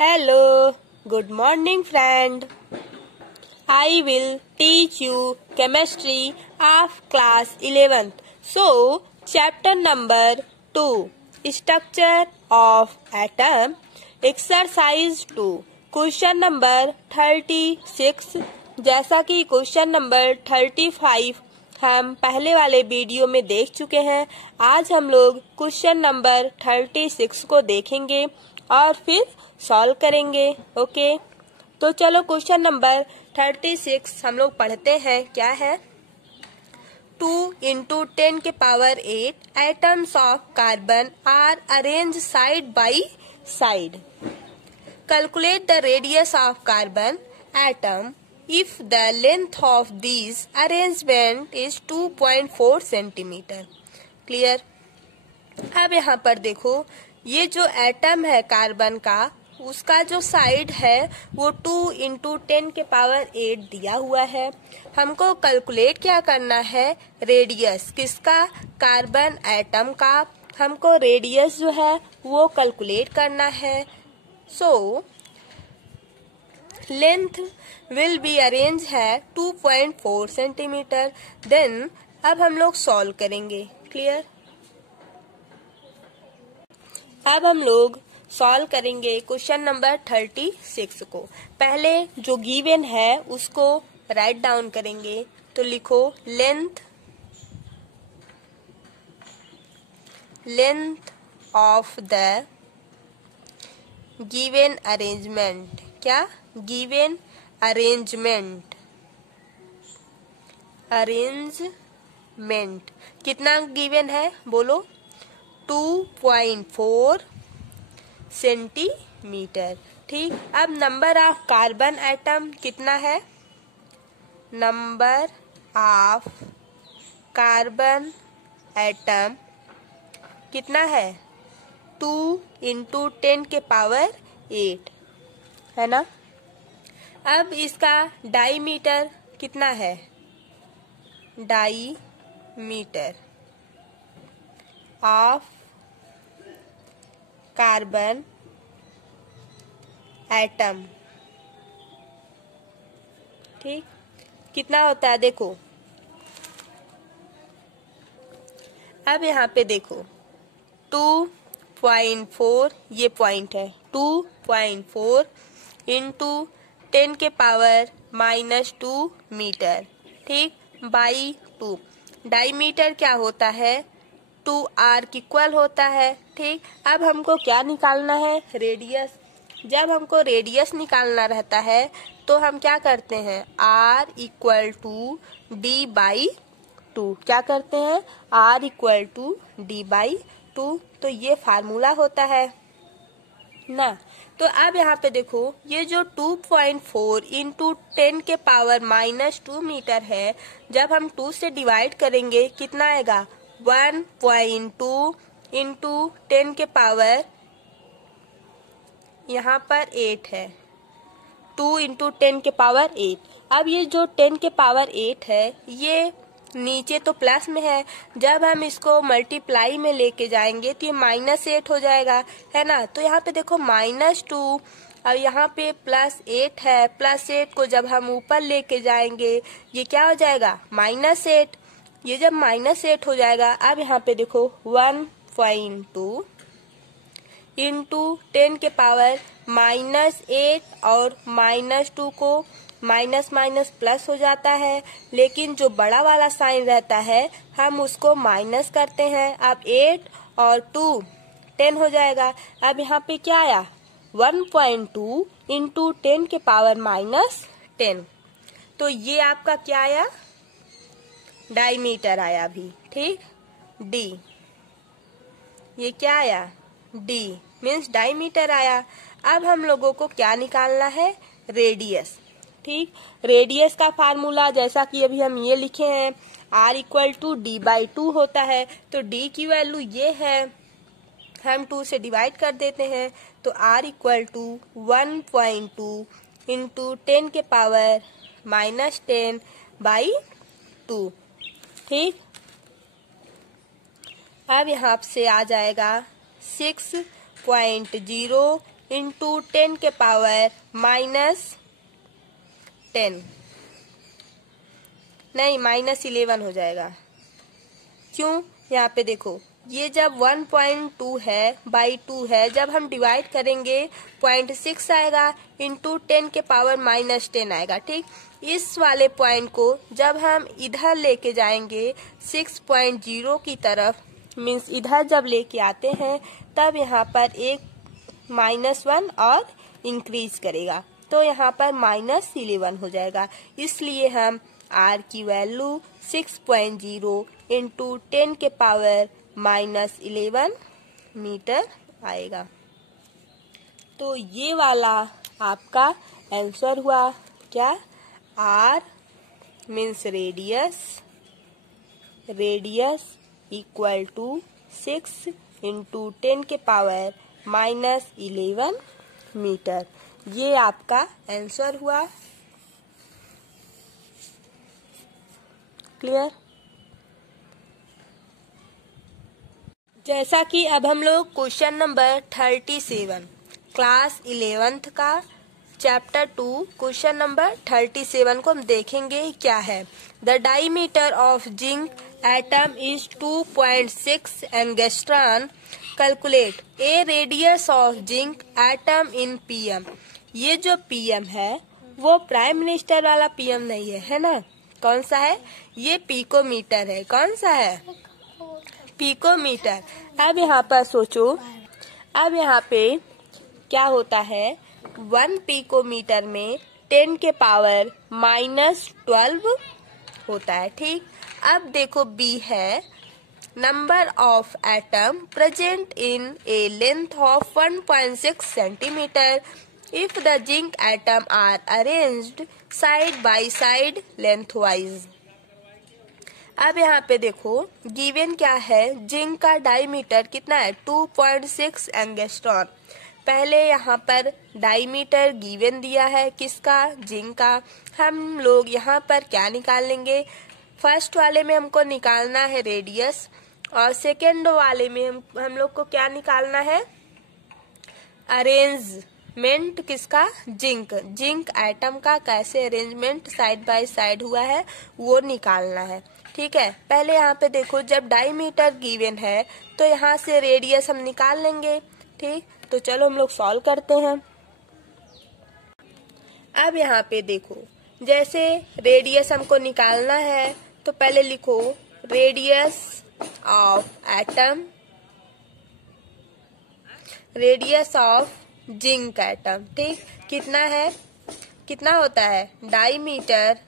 Hello, good morning friend. I will teach you chemistry of class 11th. So, chapter number 2, Structure of Atom, Exercise 2, Question number 36. जैसा कि question number 35 हम पहले वाले video में देख चुके हैं, आज हम लोग क्वेश्चन नंबर 36 को देखेंगे और फिर सॉल्व करेंगे। ओके, तो चलो क्वेश्चन नंबर 36 हम लोग पढ़ते हैं। क्या है? 2 into 10 के power 8 atoms of carbon are arrange side by side. Calculate the radius of carbon atom if the length of these arrangement is 2.4 centimetre. Clear? अब यहाँ पर देखो, ये जो एटम है कार्बन का, उसका जो साइड है वो 2 into 10 के पावर 8 दिया हुआ है। हमको कैलकुलेट क्या करना है? रेडियस किसका? कार्बन एटम का। हमको रेडियस जो है वो कैलकुलेट करना है। So length will be arrange है 2.4 सेंटीमीटर। देन अब हम लोग सॉल्व करेंगे। क्लियर? अब हम लोग सॉल्व करेंगे क्वेश्चन नंबर 36 को। पहले जो गिवन है उसको राइट डाउन करेंगे। तो लिखो length of the given arrangement. क्या? गिवन अरेंजमेंट कितना गिवन है? बोलो। 2.4 सेंटीमीटर। ठीक। अब नंबर ऑफ कार्बन एटम कितना है? नंबर ऑफ कार्बन एटम कितना है? 2 into 10 के पावर 8 है ना। अब इसका डाईमीटर कितना है? डाईमीटर ऑफ कार्बन एटम, ठीक, कितना होता है? देखो, अब यहाँ पे देखो 2.4 ये पॉइंट है। 2.4 इंटू 10 के पावर -2 मीटर, ठीक, बाई 2। डाईमीटर क्या होता है? 2r की इक्वल होता है। ठीक। अब हमको क्या निकालना है? रेडियस। जब हमको रेडियस निकालना रहता है तो हम क्या करते हैं? r equal to d by 2। क्या करते हैं? r equal to d by 2। तो ये फार्मूला होता है ना। तो अब यहाँ पे देखो, ये जो 2.4 इंटू 10 के पावर -2 मीटर है, जब हम 2 से डिवाइड करेंगे कितना आएगा? 1.2 इंटू 10 के पावर, यहाँ पर 8 है। 2 इंटू 10 के पावर 8। अब ये जो 10 के पावर 8 है, ये नीचे तो प्लस में है, जब हम इसको मल्टीप्लाई में लेके जाएंगे तो ये -8 हो जाएगा, है ना। तो यहाँ पे देखो -2 और यहाँ पे +8 है। +8 को जब हम ऊपर लेके जाएंगे ये क्या हो जाएगा? -8। ये जब -8 हो जाएगा, अब यहाँ पे देखो 1.2 इंटू 10 के पावर -8 और -2 को माइनस माइनस प्लस हो जाता है, लेकिन जो बड़ा वाला साइन रहता है हम उसको माइनस करते हैं। अब 8 और 2 10 हो जाएगा। अब यहाँ पे क्या आया? 1.2 इंटू 10 के पावर -10। तो ये आपका क्या आया? डाईमीटर आया भी, ठीक, d। ये क्या आया? d मीन्स डाईमीटर आया। अब हम लोगों को क्या निकालना है? रेडियस। ठीक। रेडियस का फार्मूला जैसा कि अभी हम ये लिखे हैं, r equal to d by 2 होता है। तो d की वैल्यू ये है, हम 2 से डिवाइड कर देते हैं तो r इक्वल टू 1.2 इंटू 10 के पावर -10 बाई 2। ठीक। अब यहाँ से आ जाएगा 6.0 इंटू 10 के पावर -10 नहीं -11 हो जाएगा। क्यों? यहाँ पे देखो, ये जब 1.2 है बाई 2 है, जब हम डिवाइड करेंगे 0.6 आएगा इंटू 10 के पावर -10 आएगा। ठीक, इस वाले पॉइंट को जब हम इधर लेके जाएंगे 6.0 की तरफ, मीन्स इधर जब लेके आते हैं तब यहाँ पर एक -1 और इंक्रीज करेगा, तो यहाँ पर -11 हो जाएगा। इसलिए हम R की वैल्यू 6.0 इंटू 10 के पावर -11 मीटर आएगा। तो ये वाला आपका आंसर हुआ क्या? R means radius equal to 6 into 10 के पावर -11 मीटर। ये आपका आंसर हुआ। क्लियर? जैसा कि अब हम लोग क्वेश्चन नंबर 37 क्लास 11th का चैप्टर 2 क्वेश्चन नंबर 37 को हम देखेंगे क्या है। The diameter of zinc atom is 2.6 angstrom. Calculate A radius of zinc atom in PM. ये जो पीएम है वो प्राइम मिनिस्टर वाला पीएम नहीं है ना? कौन सा है? ये पिकोमीटर है। कौन सा है? पिकोमीटर। अब यहाँ पर सोचो, अब यहाँ पे क्या होता है, 1 पिकोमीटर में 10 के पावर -12 होता है। ठीक, अब देखो बी है number of atom present in a length of 1.6 centimetre if the zinc atom are arranged side by side lengthwise. अब यहाँ पे देखो गिवन क्या है, जिंक का डायमीटर कितना है? 2.6 एंगस्ट्रॉन। पहले यहाँ पर डायमीटर गिवन दिया है किसका? जिंक का। हम लोग यहाँ पर क्या निकाल लेंगे? फर्स्ट वाले में हमको निकालना है रेडियस और सेकेंड वाले में हम लोग को क्या निकालना है? अरेंजमेंट किसका? जिंक एटम का कैसे अरेंजमेंट साइड बाय साइड हुआ है वो निकालना है। ठीक है, पहले यहाँ पे देखो जब डायमीटर गिवन है तो यहाँ से रेडियस हम निकाल लेंगे। ठीक, तो चलो हम लोग सॉल्व करते हैं। अब यहाँ पे देखो जैसे रेडियस हमको निकालना है तो पहले लिखो radius of atom, radius of zinc atom. ठीक, कितना है? कितना होता है? Diameter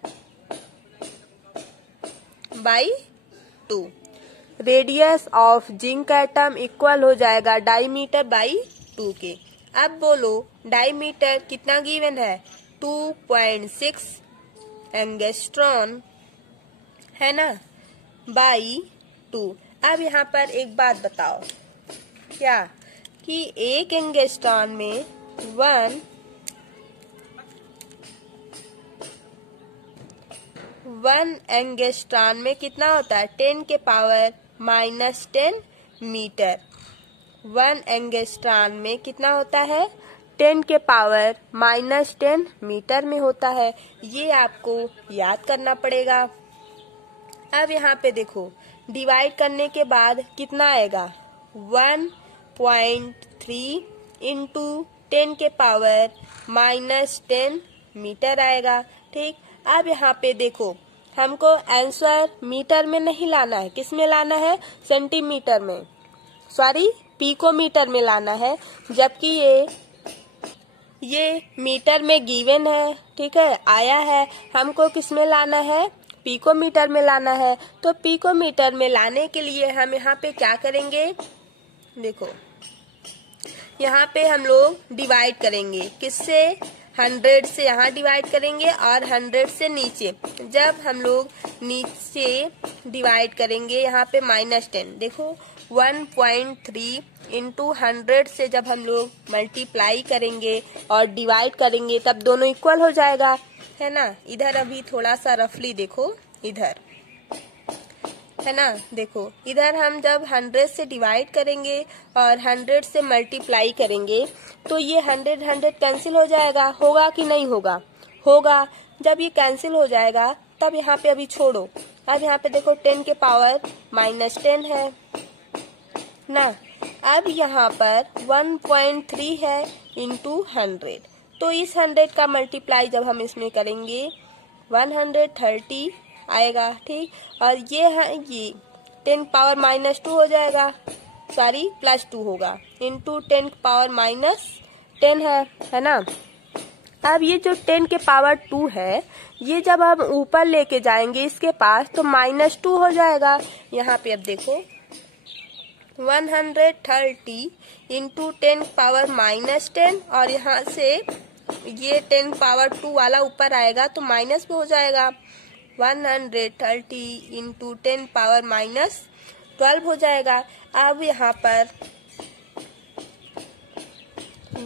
by 2। Radius of zinc atom equal हो जाएगा डायमीटर बाई 2 के। अब बोलो डायमीटर कितना गिवन है? 2.6 एंगस्ट्रॉन है ना, बाई 2। अब यहाँ पर एक बात बताओ, क्या कि एक एंगस्ट्रॉन में 1 एंगस्ट्रॉन में कितना होता है? 10 के पावर -10 मीटर। 1 एंगस्ट्रॉन में कितना होता है? 10 के पावर -10 मीटर में होता है। ये आपको याद करना पड़ेगा। अब यहाँ पे देखो डिवाइड करने के बाद कितना आएगा? 1.3 इंटू 10 के पावर -10 मीटर आएगा। ठीक, अब यहाँ पे देखो हमको आंसर मीटर में नहीं लाना है, किस में लाना है? सेंटीमीटर में, सॉरी पिकोमीटर में लाना है, जबकि ये मीटर में गिवन है। ठीक है, आया है, हमको किस में लाना है? पिकोमीटर में लाना है। तो पिकोमीटर में लाने के लिए हम यहाँ पे क्या करेंगे? देखो यहाँ पे हम लोग डिवाइड करेंगे, किससे? 100 से यहाँ डिवाइड करेंगे और 100 से नीचे। जब हम लोग नीचे डिवाइड करेंगे यहाँ पे -10, देखो 1.3 इंटू 100 से जब हम लोग मल्टीप्लाई करेंगे और डिवाइड करेंगे तब दोनों इक्वल हो जाएगा, है ना। इधर अभी थोड़ा सा रफली देखो, इधर है ना। देखो इधर हम जब 100 से डिवाइड करेंगे और 100 से मल्टीप्लाई करेंगे तो ये 100 कैंसिल हो जाएगा, होगा कि नहीं होगा? होगा। जब ये कैंसिल हो जाएगा तब यहाँ पे अभी छोड़ो, अब यहाँ पे देखो 10 के पावर -10 है ना। अब यहाँ पर 1.3 है इंटू 100, तो इस 100 का मल्टीप्लाई जब हम इसमें करेंगे 130 आएगा, ठीक। और ये है ये 10 पावर -2 हो जाएगा, सॉरी +2 होगा, इंटू 10 पावर -10 है ना। अब ये जो 10 के पावर 2 है, ये जब हम ऊपर लेके जाएंगे इसके पास तो -2 हो जाएगा। यहाँ पे अब देखो 130 इंटू 10 पावर -10, और यहाँ से ये 10 पावर 2 वाला ऊपर आएगा तो माइनस में हो जाएगा। 130 इंटू 10 पावर -12 हो जाएगा। अब यहाँ पर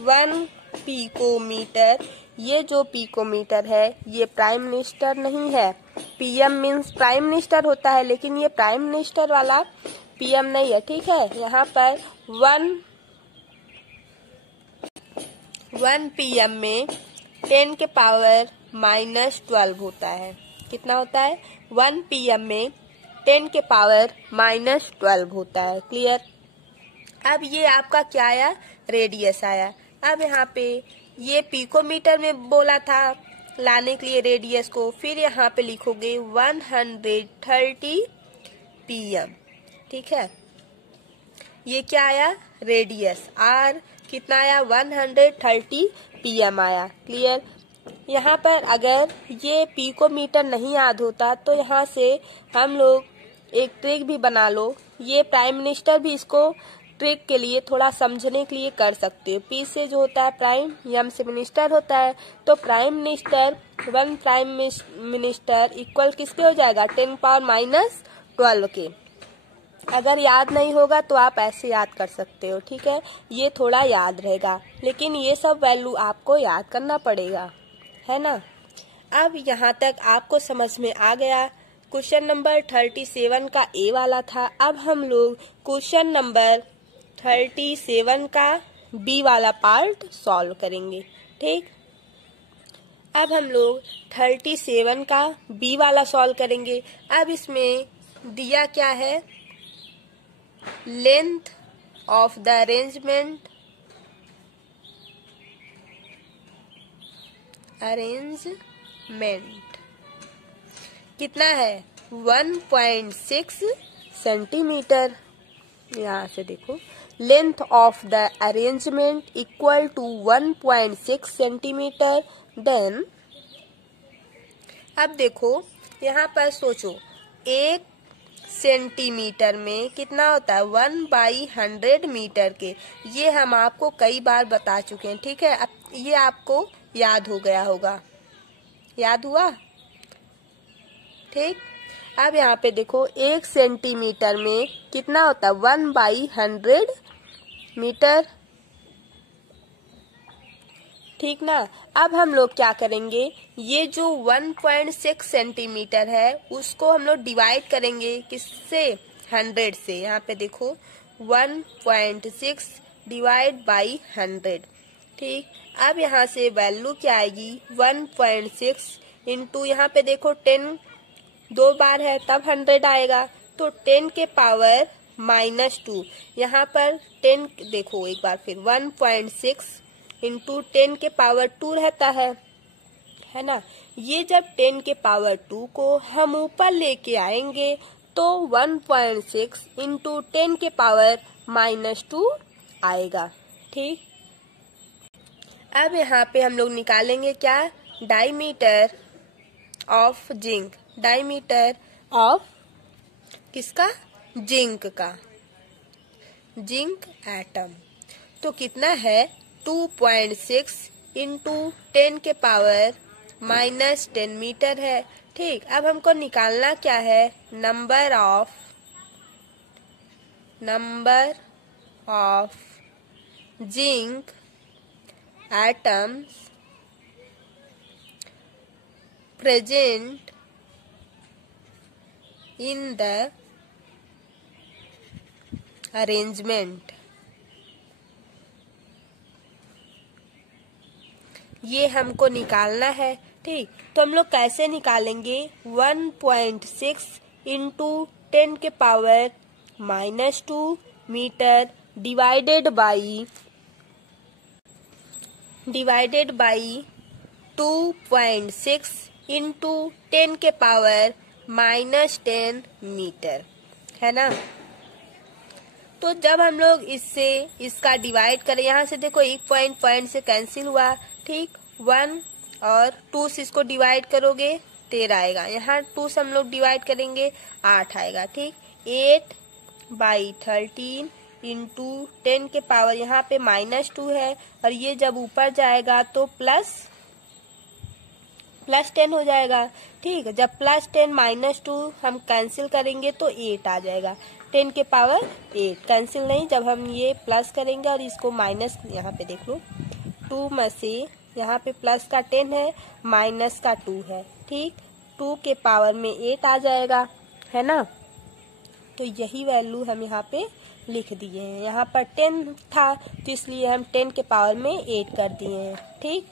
1 पिकोमीटर, ये जो पिकोमीटर है ये प्राइम मिनिस्टर नहीं है। पीएम मीन्स प्राइम मिनिस्टर होता है, लेकिन ये प्राइम मिनिस्टर वाला पीएम नहीं है, ठीक है। यहाँ पर 1 पीएम में 10 के पावर -12 होता है। कितना होता है? 1 पीएम में 10 के पावर -12 होता है। क्लियर? अब ये आपका क्या आया? रेडियस आया। अब यहाँ पे ये पिकोमीटर में बोला था लाने के लिए रेडियस को, फिर यहाँ पे लिखोगे 130 पीएम, ठीक है। ये क्या आया? रेडियस। आर कितना आया? 130 पीएम आया। क्लियर? यहाँ पर अगर ये पिकोमीटर नहीं याद होता तो यहाँ से हम लोग एक ट्रिक भी बना लो, ये प्राइम मिनिस्टर भी इसको ट्रिक के लिए थोड़ा समझने के लिए कर सकते हो। पी से जो होता है प्राइम, एम से मिनिस्टर होता है, तो prime minister 1 prime minister equal किसके हो जाएगा? 10 पावर -12 के। अगर याद नहीं होगा तो आप ऐसे याद कर सकते हो, ठीक है। ये थोड़ा याद रहेगा, लेकिन ये सब वैल्यू आपको याद करना पड़ेगा, है ना। अब यहाँ तक आपको समझ में आ गया। क्वेश्चन नंबर 37 का ए वाला था। अब हम लोग क्वेश्चन नंबर 37 का बी वाला पार्ट सॉल्व करेंगे, ठीक। अब हम लोग 37 का बी वाला सॉल्व करेंगे। अब इसमें दिया क्या है? लेंथ ऑफ द अरेंजमेंट कितना है? 1.6 सेंटीमीटर। यहाँ से देखो length of the arrangement equal to 1.6 centimetre. Then अब देखो यहाँ पर सोचो 1 सेंटीमीटर में कितना होता है? 1/100 मीटर के। ये हम आपको कई बार बता चुके हैं, ठीक है। अब ये आपको याद हो गया होगा, याद हुआ, ठीक। अब यहाँ पे देखो 1 सेंटीमीटर में कितना होता है? 1/100 मीटर, ठीक ना। अब हम लोग क्या करेंगे? ये जो 1.6 सेंटीमीटर है उसको हम लोग डिवाइड करेंगे किससे? 100 से। यहाँ पे देखो 1.6 डिवाइड बाई 100, ठीक। अब यहाँ से वैल्यू क्या आएगी? 1.6 इंटू यहाँ पे देखो 10 2 बार है तब 100 आएगा, तो 10 के पावर -2। यहाँ पर 10 देखो एक बार फिर 1.6 इंटू 10 के पावर 2 रहता है ना। ये जब 10 के पावर 2 को हम ऊपर लेके आएंगे तो 1.6 इंटू 10 के पावर -2 आएगा, ठीक। अब यहाँ पे हम लोग निकालेंगे क्या? Diameter of zinc. Diameter of किसका? जिंक का, जिंक एटम। तो कितना है? 2.6 इंटू 10 के पावर -10 मीटर है, ठीक। अब हमको निकालना क्या है? Number of zinc atoms present in the arrangement. ये हमको निकालना है। ठीक, तो हम लोग कैसे निकालेंगे? 1.6 इंटू 10 के power -2 metre divided by 2.6 into 10 के पावर -10 मीटर, है ना। तो जब हम लोग इससे इसका डिवाइड करें, यहाँ से देखो एक पॉइंट से कैंसिल हुआ। ठीक, 1 और 2 से इसको डिवाइड करोगे 13 आएगा। यहाँ 2 से हम लोग डिवाइड करेंगे 8 आएगा। ठीक, 8/13 इंटू 10 के पावर, यहाँ पे -2 है और ये जब ऊपर जाएगा तो प्लस 10 हो जाएगा। ठीक, जब +10 -2 हम कैंसिल करेंगे तो 8 आ जाएगा। 10 के पावर 8 कैंसिल नहीं, जब हम ये प्लस करेंगे और इसको माइनस, यहाँ पे देख लो 2 में से यहाँ पे प्लस का 10 है, माइनस का 2 है। ठीक, 2 के पावर में 8 आ जाएगा, है ना। तो यही वैल्यू हम यहाँ पे लिख दिए हैं। यहाँ पर 10 था तो इसलिए हम 10 के पावर में 8 कर दिए हैं। ठीक,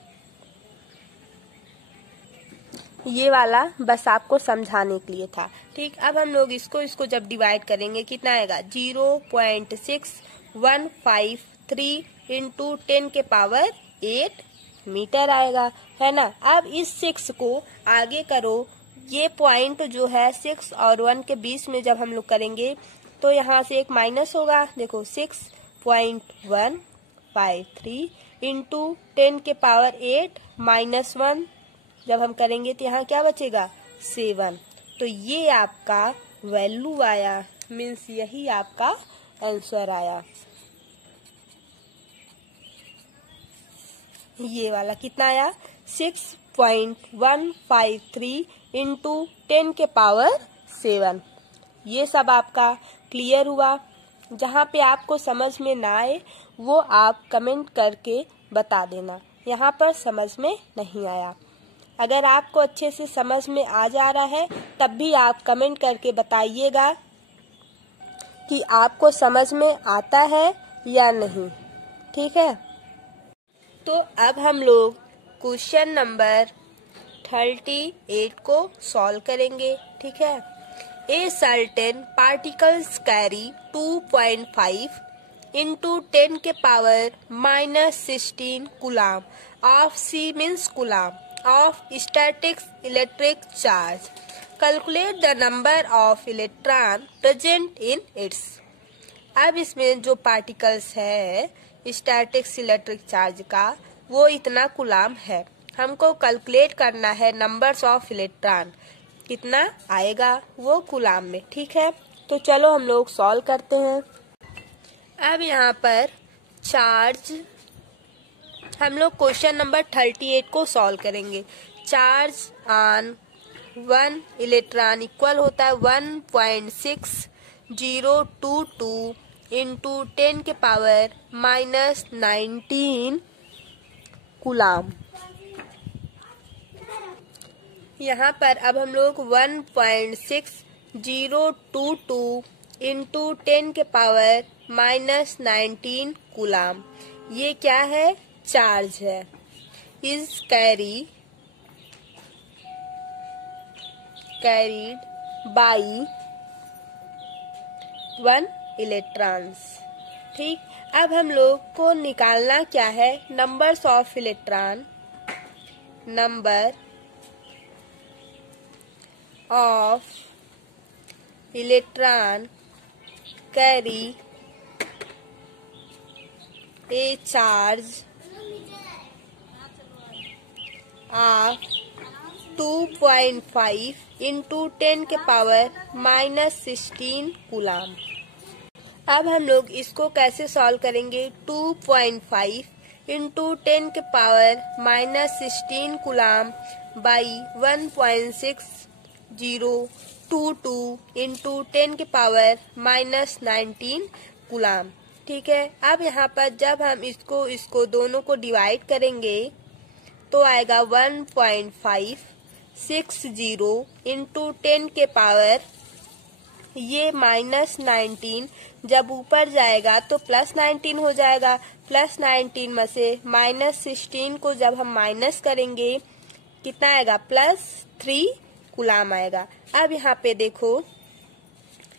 ये वाला बस आपको समझाने के लिए था। ठीक, अब हम लोग इसको जब डिवाइड करेंगे कितना आएगा? 0.6153 इंटू 10 के पावर 8 मीटर आएगा, है ना। अब इस 6 को आगे करो, ये पॉइंट जो है 6 और 1 के बीच में जब हम लोग करेंगे तो यहाँ से एक माइनस होगा। देखो 6.153 इंटू 10 के पावर 8 -1 जब हम करेंगे तो यहाँ क्या बचेगा? 7। तो ये आपका वैल्यू आया, मीन्स यही आपका आंसर आया। ये वाला कितना आया? 6.153 इंटू 10 के पावर 7। ये सब आपका क्लियर हुआ। जहाँ पे आपको समझ में ना आए वो आप कमेंट करके बता देना, यहाँ पर समझ में नहीं आया। अगर आपको अच्छे से समझ में आ जा रहा है तब भी आप कमेंट करके बताइएगा कि आपको समझ में आता है या नहीं। ठीक है, तो अब हम लोग क्वेश्चन नंबर 38 को सॉल्व करेंगे। ठीक है, a certain particles carry 2.5 into 10 के power -16 coulomb of C means coulomb of static electric charge. Calculate the number of electron present in its. अब इसमें जो पार्टिकल्स है स्टैटिक इलेक्ट्रिक चार्ज का, वो इतना कूलाम है। हमको कैलकुलेट करना है नंबर्स ऑफ इलेक्ट्रॉन, कितना आएगा वो कूलाम में। ठीक है, तो चलो हम लोग सॉल्व करते हैं। अब यहाँ पर चार्ज, हम लोग क्वेश्चन नंबर 38 को सॉल्व करेंगे। चार्ज ऑन 1 इलेक्ट्रॉन इक्वल होता है 1.6022 इंटू 10 के पावर -19 कूलाम। यहाँ पर अब हम लोग 1.6022 इंटू 10 के पावर -19 कूलाम, ये क्या है? चार्ज है। Is carried by 1 electrons. ठीक, अब हम लोग को निकालना क्या है? Numbers of electron, number of electron carry A charge of 2.5 into 10 के पावर -16 कूलाम। अब हम लोग इसको कैसे सॉल्व करेंगे? 2.5 इंटू 10 के पावर -16 कूलाम बाई 1.6022 इंटू 10 के पावर -19 कूलाम। ठीक है, अब यहाँ पर जब हम इसको दोनों को डिवाइड करेंगे तो आएगा 1.560 इंटू 10 के पावर ये -19 जब ऊपर जाएगा तो +19 हो जाएगा। +19 में से -16 को जब हम माइनस करेंगे कितना आएगा, +3 कूलाम आएगा। अब यहाँ पे देखो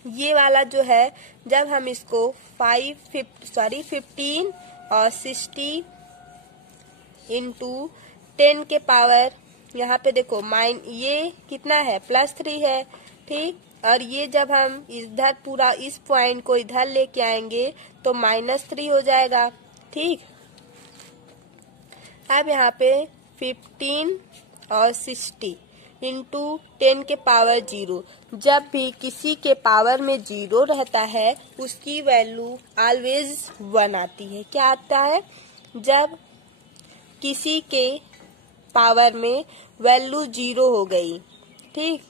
ये वाला जो है जब हम इसको 15 और 60 इंटू 10 के पावर, यहाँ पे देखो ये कितना है, +3 है, ठीक। और ये जब हम इधर पूरा इस पॉइंट को इधर लेके आएंगे तो -3 हो जाएगा, ठीक। अब यहाँ पे 15 और 60 इंटू 10 के पावर 0। जब भी किसी के पावर में 0 रहता है उसकी वैल्यू ऑलवेज 1 आती है। क्या आता है, जब किसी के पावर में वैल्यू 0 हो गई, ठीक,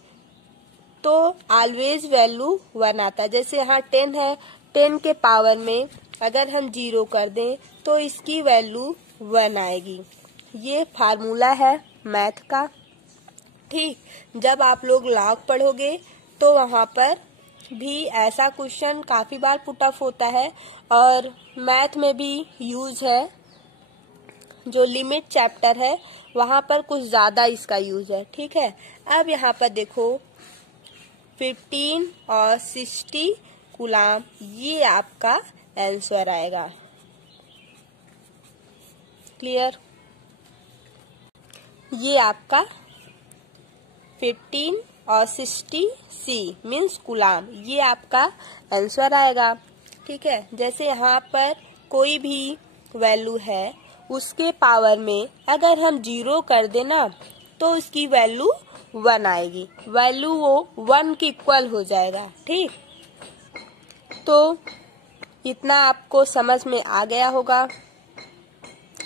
तो ऑलवेज वैल्यू 1 आता है। जैसे यहाँ 10 है, 10 के पावर में अगर हम 0 कर दें तो इसकी वैल्यू 1 आएगी। ये फार्मूला है मैथ का, ठीक। जब आप लोग लॉग पढ़ोगे तो वहाँ पर भी ऐसा क्वेश्चन काफी बार पुट अप होता है और मैथ में भी यूज है। जो लिमिट चैप्टर है वहाँ पर कुछ ज्यादा इसका यूज है, ठीक है। अब यहाँ पर देखो 15 और 60 कूलाम, ये आपका आंसर आएगा। क्लियर, ये आपका 15 और 60 C मीन्स कूलाम, ये आपका आंसर आएगा, ठीक है। जैसे यहाँ पर कोई भी वैल्यू है उसके पावर में अगर हम 0 कर देना तो उसकी वैल्यू 1 आएगी, वैल्यू वो 1 के इक्वल हो जाएगा, ठीक। तो इतना आपको समझ में आ गया होगा।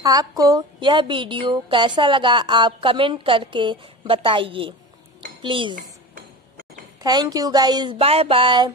आपको यह वीडियो कैसा लगा आप कमेंट करके बताइए please. Thank you guys, bye bye.